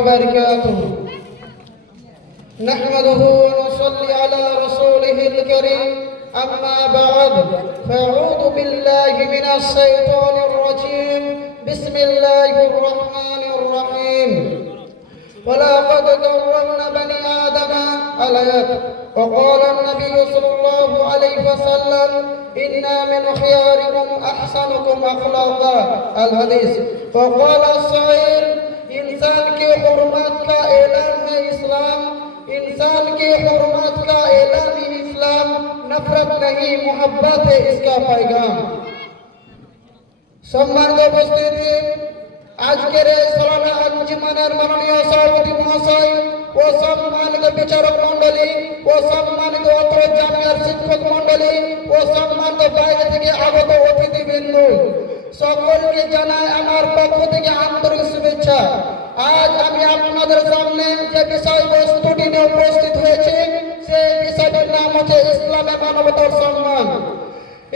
وبركاته نحمده ونصلي على رسوله الكريم أما بعد فأعوذ بالله من الشيطان الرجيم بسم الله الرحمن الرحيم ولقد كرمنا بني آدم الآيات وقال النبي صلى الله عليه وسلم إنا من خياركم أحسنكم أخلاقا الحديث وقال الشاعر इंसान की हुर्मत का ऐलान है इस्लाम इंसान की हुर्मत का ऐलान ही इस्लाम नफरत नहीं मोहब्बत है इसका पैगाम सम्मानित उपस्थिति আজকের এই সালানা আঞ্জুমানের মাননীয় সভাপতি মহাশয় ও সম্মানিত বিচারক মণ্ডলী ও সম্মানিত অত্র জামিয়ার শিক্ষক মণ্ডলী ও সম্মানিত বাইরে থেকে আগত অতিথিবৃন্দ সকলকে জানাই আমার পক্ষ থেকে আন্তরিক শুভেচ্ছা। আজ আমি আপনাদের সামনে যে বিষয়বস্তুটি নিয়ে উপস্থিত হয়েছি সেই বিষয়টির নাম হচ্ছে ইসলামে মানবতার সম্মান।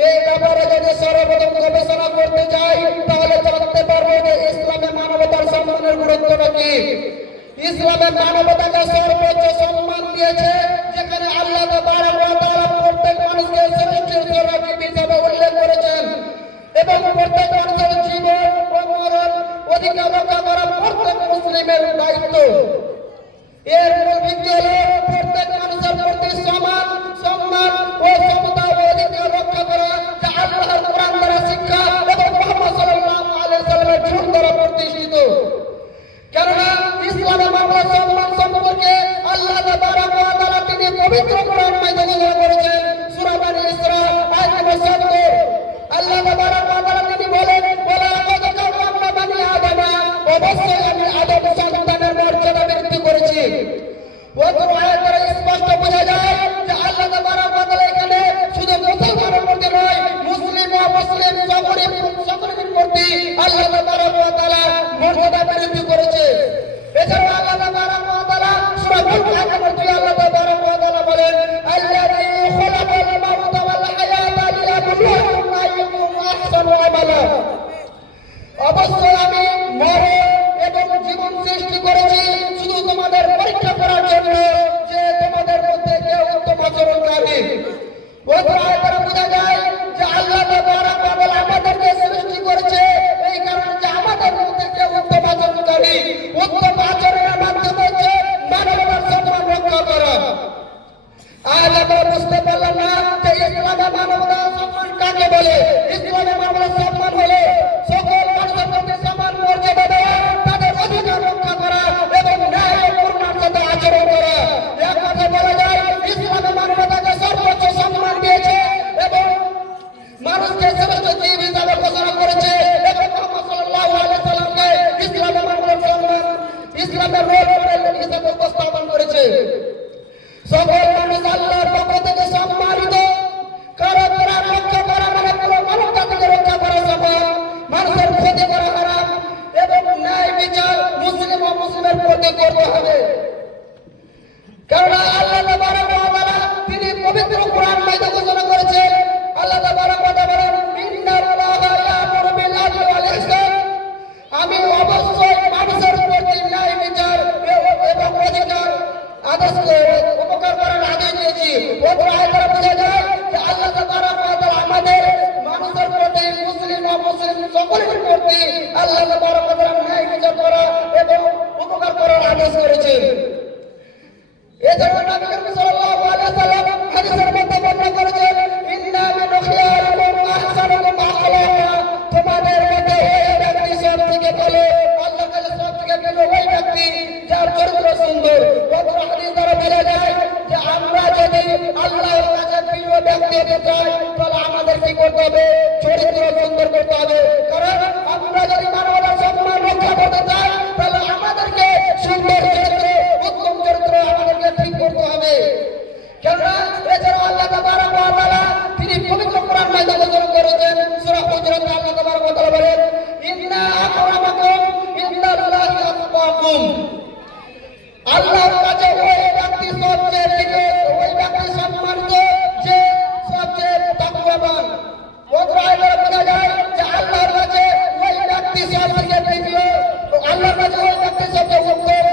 এই ব্যাপারে যদি সর্বপ্রথম গবেষণা করতে যাই তাহলে জানতে পারবো যে ইসলামে মানবতার সম্মানের গুরুত্বটা কি। ইসলামে মানবতাকে সর্বোচ্চ সম্মান দিয়েছে, যেখানে আল্লাহ তাবারক ওয়া তাআলা প্রত্যেক মানুষকে সৃষ্টির সর্বাধিক হিসেবে উল্লেখ করেছেন এবং প্রত্যেক মানুষের জীবন ও মরণ অধিকার রক্ষা করা প্রত্যেক মুসলিমের দায়িত্ব। এর মূল ভিত্তি হলো প্রত্যেক মানুষের প্রতি সমান সম্মান ও সমতা ও অধিকার রক্ষা করা, যা আল্লাহর কোরআন দ্বারা শিক্ষা এবং মুহাম্মদ সাল্লাল্লাহু আলাইহি সাল্লামের ঝুঁক দ্বারা প্রতিষ্ঠিত। কেননা ইসলামে মানব সম্মান সম্পর্কে আল্লাহ তাবারক ওয়া তাআলা তিনি পবিত্র কোরআন মাধ্যমে ঘোষণা করেছেন। সূরা বনী ইসরা আয়াত নম্বর 70 আল্লাহ তাবারক ওয়া তাআলা তিনি বলেন ওয়ালাকাদ কাররামনা বানি আদম, অবশ্যই আমি আদম সন্তানের মর্যাদা বৃদ্ধি করেছি। ওয়াকুর আয়াতের স্পষ্ট বোঝা যায় যে আল্লাহ তাবারক ওয়া তাআলা এখানে শুধু মুসলমানের প্রতি নয়, মুসলিম ও মুসলিম সকলের প্রতি আল্লাহ তাবারক ওয়া তাআলা মর্যাদা বৃদ্ধি করেছে। এছাড়া আল্লাহ তাবারক ওয়া তাআলা সূরা মুলক আয়াত নম্বর 2 আল্লাহ তাবারক ওয়া তাআলা বলেন আল্লাযী খালাকাল মাউতা ওয়াল হায়াতা লিয়াবলুয়াকুম আইয়ুকুম আহসানু আমালা। অবশ্যই আমি মরণ এবং জীবন সৃষ্টি করেছি শুধু তোমাদের পরীক্ষা করার জন্য যে তোমাদের মধ্যে কে উত্তম আচরণকারী। ওই আয়াতে বোঝা যায় যে আল্লাহ তাবারক ওয়া তাআলা আমাদেরকে সৃষ্টি করেছে এই কারণে যে আমাদের মধ্যে কে উত্তম আচরণকারী। উত্তম আচরণের মাধ্যমে হচ্ছে মানবতার সম্মান রক্ষা করা। আজ আমরা বুঝতে পারলাম না যে ইসলামে মানবতার সম্মান কাকে বলে। ইসলামে মানবতার সম্মান হলো সকল মানুষের প্রতি সমান মর্যাদা দেওয়া, তাদের অধিকার রক্ষা করা এবং ন্যায় ও করুণার সাথে আচরণ করা। এক কথা বলা যায় ইসলামে মানবতাকে সর্বোচ্চ সম্মান দিয়েছে এবং মানুষকে শ্রেষ্ঠ জীব হিসাবে ঘোষণা করেছে এবং মুহাম্মদ সাল্লাল্লাহু আলাইহি সাল্লামকে ইসলামে মানবতার সম্মান ইসলামের রোল মডেল হিসেবে উপস্থাপন করেছে। সকল মানুষ আল্লাহর পক্ষ থেকে সম্মানিত। কারো প্রাণ রক্ষা করা মানে পুরো মানব জাতিকে রক্ষা করা সমান, মানুষের ক্ষতি করা হারাম এবং ন্যায় বিচার মুসলিম ও মুসলিমের প্রতি করতে হবে। কারণ আল্লাহ তাবারক ওয়া তাআলা তিনি পবিত্র কোরআন মাধ্যমে ঘোষণা করেছেন। আল্লাহ তাবারক ওয়া তাআলা বলেন ইন্নাল্লাহা ইয়ামুরু বিল আদলি ওয়াল ইহসান, আমি অবশ্যই মানুষের প্রতি ন্যায় বিচার এবং অধিকার আদেশকে উপকার করার আদেশ দিয়েছি। ওই আয়াতে বোঝা যায় যে আল্লাহ তাবারক ওয়া তাআলা আমাদের মানুষের প্রতি মুসলিম ও মুসলিম সকলের প্রতি আল্লাহ তাবারক ওয়া তাআলা ন্যায় বিচার করা এবং উপকার করার আদেশ করেছেন। এজন্য নবী করিম সাল্লাল্লাহু আলাইহি সাল্লাম হাদিসের মধ্যে বর্ণনা করেছেন ইন্না মিন খিয়ারিকুম আহসানুকুম আখলাকা, তোমাদের মধ্যে ওই ব্যক্তি সবথেকে ভালো, আল্লাহর কাছে সবথেকে ভালো ওই ব্যক্তি যার চরিত্র সুন্দর। ওই হাদিস দ্বারা বোঝা যায় যে আমরা যদি আল্লাহর কাছে প্রিয় ব্যক্তি হতে চাই তাহলে আমাদের কি করতে হবে? চরিত্র সুন্দর করতে হবে। কারণ আমরা যদি মানবতার সম্মান রক্ষা করতে চাই তাহলে আমাদেরকে সুন্দর চরিত্র উত্তম চরিত্র আমাদেরকে ঠিক করতে হবে। কেননা এছাড়া আল্লাহ তাবারক ওয়া তাআলা তিনি পবিত্র কোরআন মাধ্যমে ঘোষণা করেছেন। সূরা হুজুরাতে আল্লাহ তাবারক ওয়া তাআলা বলেন ইন্না আকরামাকুম ইনদাল্লাহি আতকাকুম, আল্লাহর কাছে ওই ব্যক্তি সবচেয়ে প্রিয়, ওই ব্যক্তি সম্মানিত যে সবচেয়ে তাকওয়াবান। ওই আয়াতে বোঝা যায় যে আল্লাহর কাছে ওই ব্যক্তি সবচেয়ে প্রিয়, আল্লাহর কাছে ওই ব্যক্তি সবচেয়ে উত্তম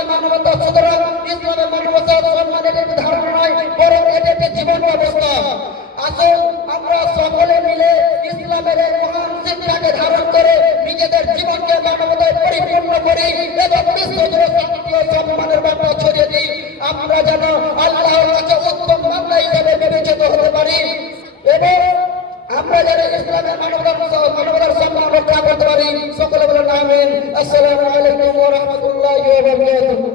ইসলামের মানবতা, সুতরাং ইসলামের মানবতা সম্মান এটি একটি ধারণা নয়, বরং এটি একটি জীবন ব্যবস্থা। আসুন আমরা সকলে মিলে ইসলামের এই মহান শিক্ষাকে ধারণ করে নিজেদের জীবনকে মানবতায় পরিপূর্ণ করি এবং বিশ্বজুড়ে শান্তি ও সম্মানের বার্তা ছড়িয়ে দিই। আমরা যেন আল্লাহর কাছে উত্তম বান্দা হিসেবে বিবেচিত হতে পারি এবং আমরা যেন ইসলামের মানবতার সম্মান রক্ষা করতে পারি। সকলে বলেন আমিন। আসসালামু আলাইকুম ওয়া রাহমাতুল্লাহি ওয়া বারাকাতুহু।